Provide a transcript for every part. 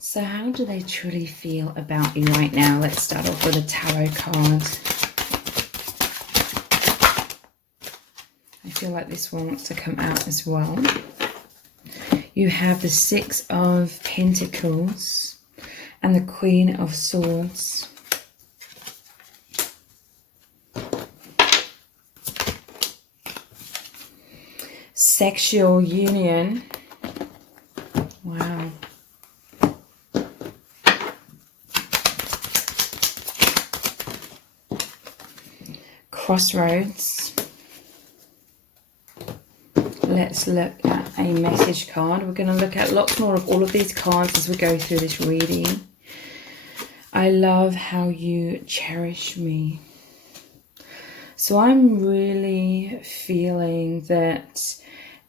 So how do they truly feel about you right now? Let's start off with a tarot card. I feel like this one wants to come out as well. You have the Six of Pentacles and the Queen of Swords. Sexual union. Wow. Crossroads. Let's look at a message card. We're going to look at lots more of all of these cards as we go through this reading. I love how you cherish me. So I'm really feeling that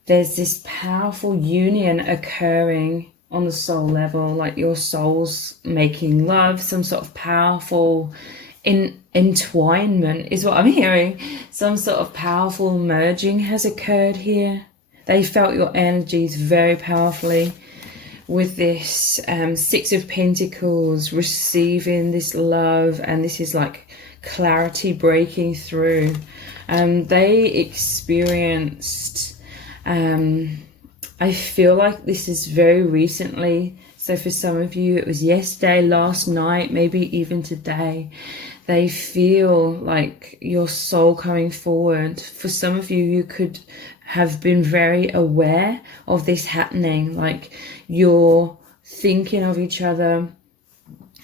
there's this powerful union occurring on the soul level, like your soul's making love, some sort of powerful entwinement is what I'm hearing. Some sort of powerful merging has occurred here. They felt your energies very powerfully with this Six of Pentacles, receiving this love, and this is like clarity breaking through. They experienced, I feel like this is very recently. So for some of you, it was yesterday, last night, maybe even today. They feel like your soul coming forward. For some of you, you could have been very aware of this happening. Like you're thinking of each other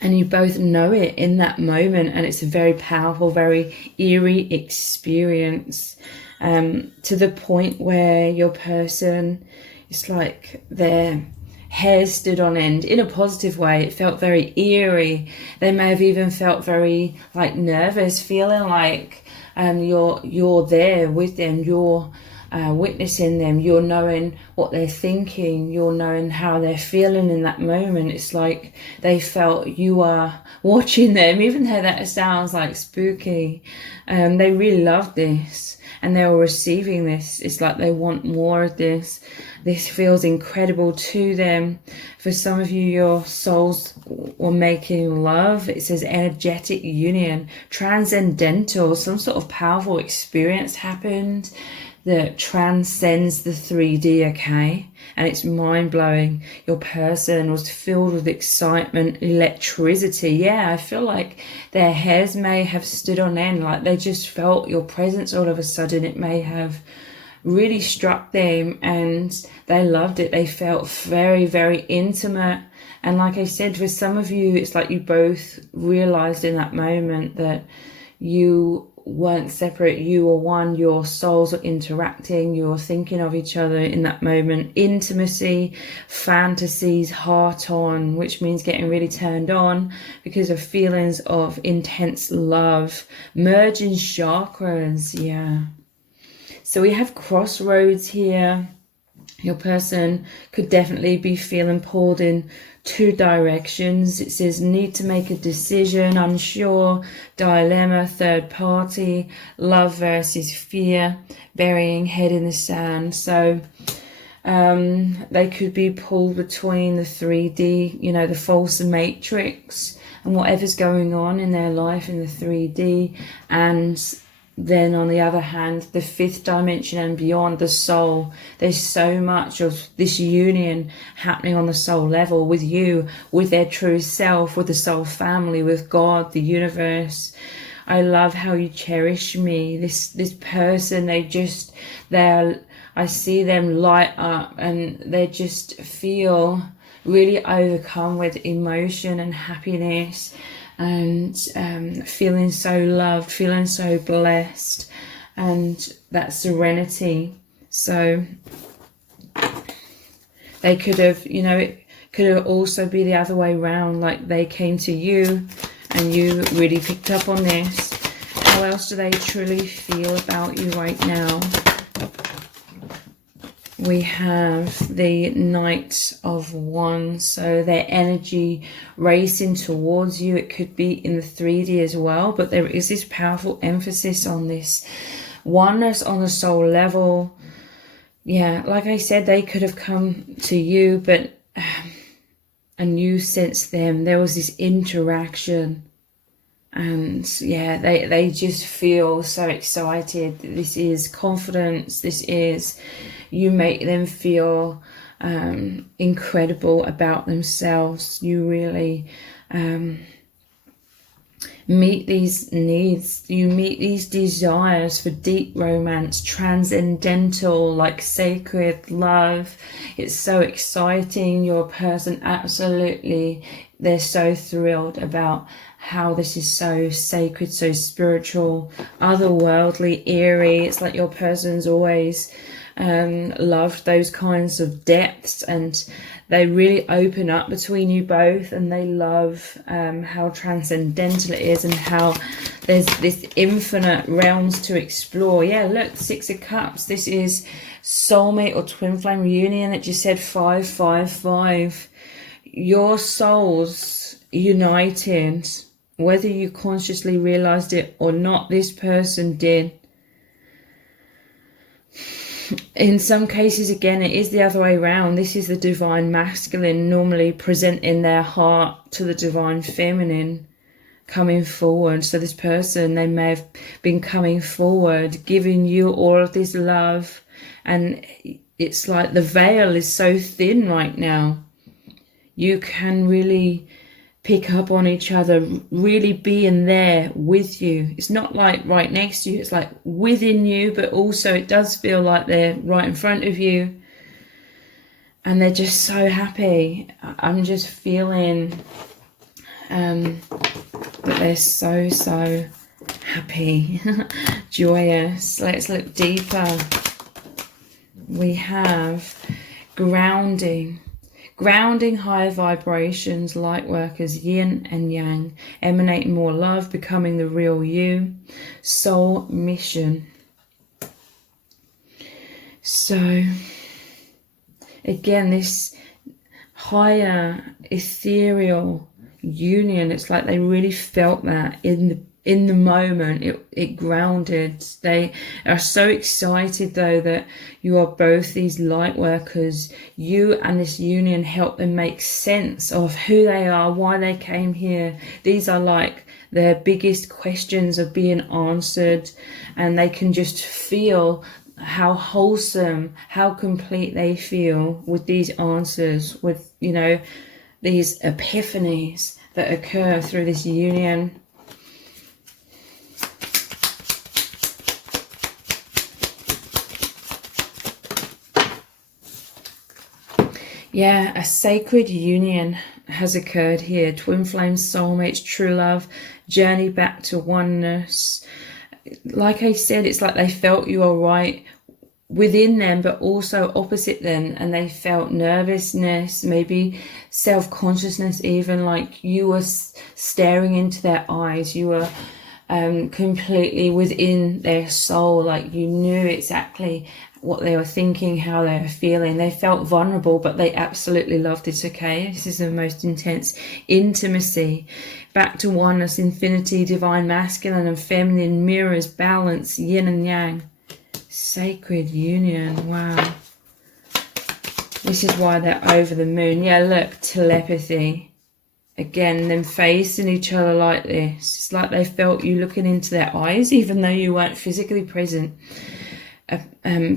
and you both know it in that moment. And it's a very powerful, very eerie experience, to the point where your person, it's like their hair stood on end in a positive way. It felt very eerie. They may have even felt very like nervous, feeling like you're there with them, you're witnessing them, you're knowing what they're thinking, you're knowing how they're feeling in that moment. It's like they felt you are watching them, even though that sounds like spooky. They really loved this and they were receiving this. It's like they want more of this. This feels incredible to them. For some of you, your souls were making love. It says energetic union, transcendental, some sort of powerful experience happened that transcends the 3D, okay? And it's mind-blowing. Your person was filled with excitement, electricity. Yeah, I feel like their hairs may have stood on end, like they just felt your presence all of a sudden. It may have really struck them and they loved it. They felt very, very intimate. And like I said, for some of you, it's like you both realized in that moment that you weren't separate, you were one, your souls are interacting, you're thinking of each other in that moment. Intimacy, fantasies, heart on, which means getting really turned on because of feelings of intense love, merging chakras. Yeah, so we have crossroads here. Your person could definitely be feeling pulled in two directions. It says need to make a decision, unsure, dilemma, third party, love versus fear, burying head in the sand. So they could be pulled between the 3D, you know, the false matrix and whatever's going on in their life in the 3D, and then on the other hand, the 5th dimension and beyond, the soul. There's so much of this union happening on the soul level with you, with their true self, with the soul family, with God, the universe. I love how you cherish me. This person, I see them light up and they just feel really overcome with emotion and happiness, and feeling so loved, feeling so blessed, and that serenity. So they could have, you know, it could have also be the other way around, like they came to you and you really picked up on this. How else do they truly feel about you right now? We have the Knight of Wands, so their energy racing towards you. It could be in the 3D as well, but there is this powerful emphasis on this oneness on the soul level. Yeah, like I said, they could have come to you, but and you sense them. There was this interaction, and yeah, they just feel so excited. This is confidence. This is, you make them feel incredible about themselves. You really meet these needs, you meet these desires for deep romance, transcendental, like sacred love. It's so exciting. Your person, absolutely, they're so thrilled about how this is so sacred, so spiritual, otherworldly, eerie. It's like your person's always loved those kinds of depths, and they really open up between you both, and they love how transcendental it is and how there's this infinite realms to explore. Yeah, look, 6 of Cups. This is soulmate or twin flame reunion. It just said 555. Your souls united, whether you consciously realized it or not. This person did. In some cases, again, it is the other way around. This is the divine masculine normally presenting their heart to the divine feminine, coming forward. So this person, they may have been coming forward, giving you all of this love, and it's like the veil is so thin right now. You can really pick up on each other, really being there with you. It's not like right next to you, it's like within you, but also it does feel like they're right in front of you, and they're just so happy. I'm just feeling that they're so happy, joyous. Let's look deeper. We have grounding. Grounding, higher vibrations, light workers, yin and yang, emanating more love, becoming the real you, soul mission. So, again, this higher ethereal union, it's like they really felt that in the moment. It grounded. They are so excited though that you are both these light workers. You and this union help them make sense of who they are, why they came here. These are like their biggest questions are being answered, and they can just feel how wholesome, how complete they feel with these answers, with, you know, these epiphanies that occur through this union. Yeah, a sacred union has occurred here. Twin flames, soulmates, true love, journey back to oneness. Like I said, it's like they felt you are right within them, but also opposite them, and they felt nervousness, maybe self-consciousness, even like you were staring into their eyes. You were completely within their soul, like you knew exactly what they were thinking, how they were feeling. They felt vulnerable, but they absolutely loved it. Okay, this is the most intense intimacy. Back to oneness, infinity, divine masculine and feminine, mirrors, balance, yin and yang, sacred union. Wow, this is why they're over the moon. Yeah, look, telepathy. Again, them facing each other like this. It's like they felt you looking into their eyes, even though you weren't physically present.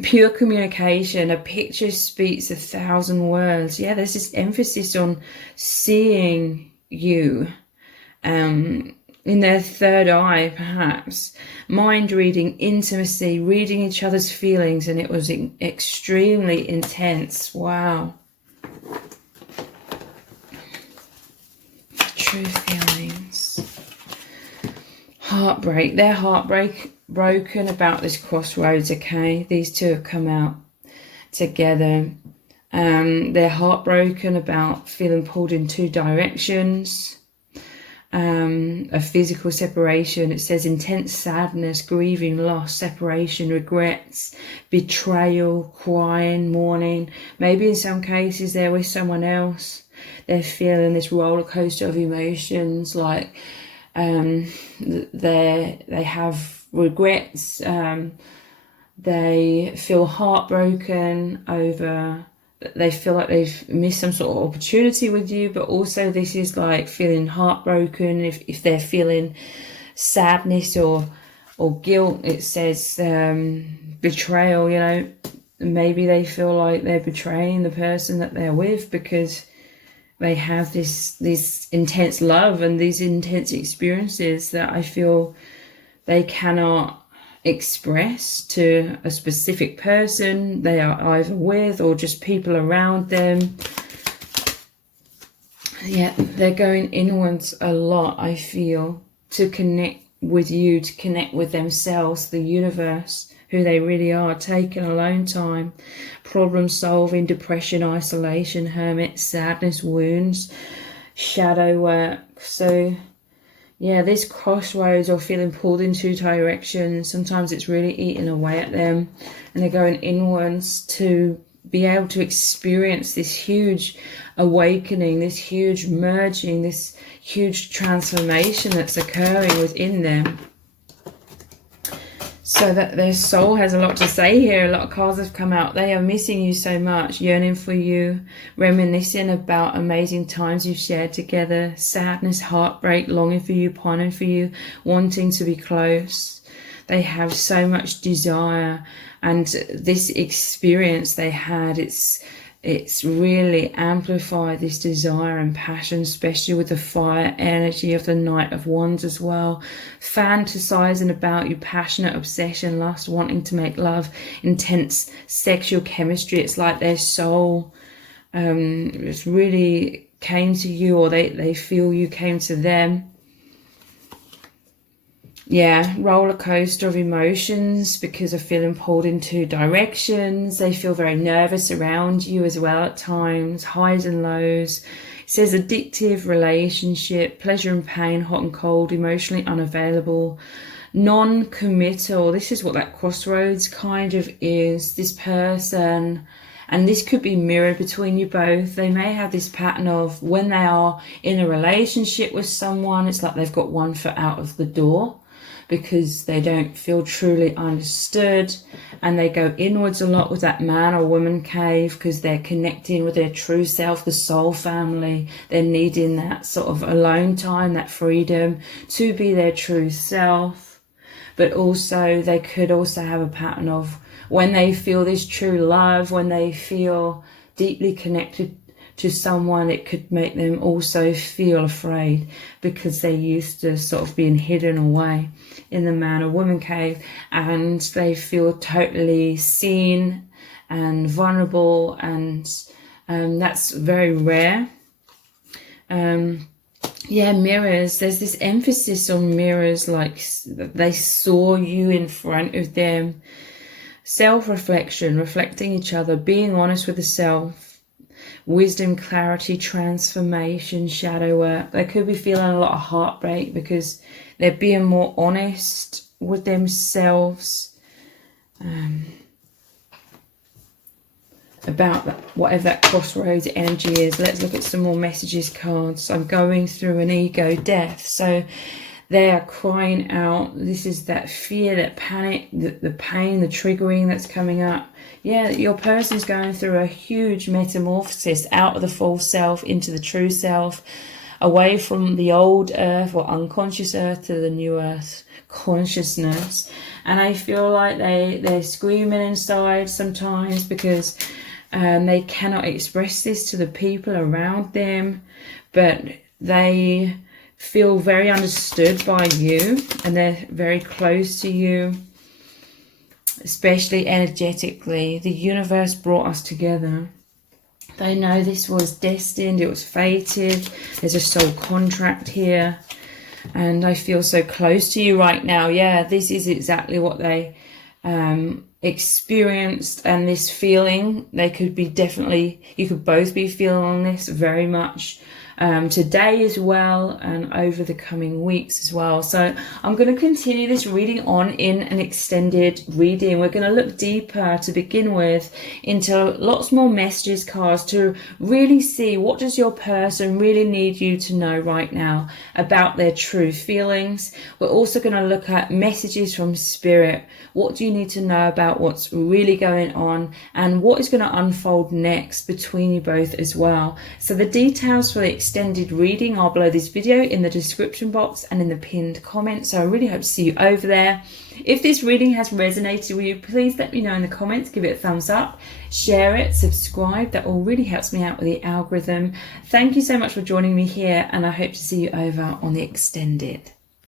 Pure communication. A picture speaks 1,000 words. Yeah, there's this emphasis on seeing you in their third eye, perhaps. Mind reading, intimacy, reading each other's feelings, and it was extremely intense. Wow. True feelings. Heartbreak. They're broken about this crossroads. Okay, these two have come out together. They're heartbroken about feeling pulled in two directions. A physical separation. It says intense sadness, grieving, loss, separation, regrets, betrayal, crying, mourning. Maybe in some cases they're with someone else. They're feeling this roller coaster of emotions, like they have regrets. They feel heartbroken over they feel like they've missed some sort of opportunity with you, but also this is like feeling heartbroken. If they're feeling sadness or guilt, it says betrayal, you know. Maybe they feel like they're betraying the person that they're with because they have this intense love and these intense experiences that I feel they cannot express to a specific person they are either with or just people around them. Yeah, they're going inwards a lot, I feel, to connect with you, to connect with themselves, the universe, who they really are, taking alone time, problem solving, depression, isolation, hermit, sadness, wounds, shadow work. So yeah, this crossroads or feeling pulled in two directions, sometimes it's really eating away at them, and they're going inwards to be able to experience this huge awakening, this huge merging, this huge transformation that's occurring within them. So that their soul has a lot to say here. A lot of cards have come out. They are missing you so much, yearning for you, reminiscing about amazing times you've shared together, sadness, heartbreak, longing for you, pining for you, wanting to be close. They have so much desire, and this experience they had, it's really amplified this desire and passion, especially with the fire energy of the Knight of Wands as well. Fantasizing about you, passionate obsession, lust, wanting to make love, intense sexual chemistry. It's like their soul it's really came to you, or they feel you came to them. Yeah, roller coaster of emotions because of feeling pulled in two directions. They feel very nervous around you as well at times, highs and lows. It says addictive relationship, pleasure and pain, hot and cold, emotionally unavailable, non-committal. This is what that crossroads kind of is. This person, and this could be mirrored between you both. They may have this pattern of when they are in a relationship with someone, it's like they've got one foot out of the door, because they don't feel truly understood, and they go inwards a lot with that man or woman cave because they're connecting with their true self, the soul family. They're needing that sort of alone time, that freedom to be their true self. But also they could also have a pattern of when they feel this true love, when they feel deeply connected to someone, it could make them also feel afraid because they're used to sort of being hidden away in the man or woman cave, and they feel totally seen and vulnerable, and that's very rare. Yeah, mirrors. There's this emphasis on mirrors, like they saw you in front of them. Self-reflection, reflecting each other, being honest with the self. Wisdom, clarity, transformation, shadow work. They could be feeling a lot of heartbreak because they're being more honest with themselves about that, whatever that crossroads energy is. Let's look at some more messages cards. I'm going through an ego death. So they are crying out. This is that fear, that panic, the pain, the triggering that's coming up. Yeah, your person's going through a huge metamorphosis out of the false self into the true self, away from the old earth or unconscious earth to the new earth consciousness. And I feel like they're screaming inside sometimes because they cannot express this to the people around them, but they feel very understood by you, and they're very close to you, especially energetically. The universe brought us together. They know this was destined, it was fated. There's a soul contract here, and I feel so close to you right now. Yeah, this is exactly what they experienced, and this feeling, they could be definitely, you could both be feeling this very much today as well, and over the coming weeks as well. So I'm going to continue this reading on in an extended reading. We're going to look deeper to begin with into lots more messages cards to really see what does your person really need you to know right now about their true feelings. We're also going to look at messages from spirit. What do you need to know about what's really going on and what is going to unfold next between you both as well. So the details for the extended reading are below this video in the description box and in the pinned comment. So I really hope to see you over there. If this reading has resonated with you, please let me know in the comments. Give it a thumbs up, share it, subscribe. That all really helps me out with the algorithm. Thank you so much for joining me here, and I hope to see you over on the extended.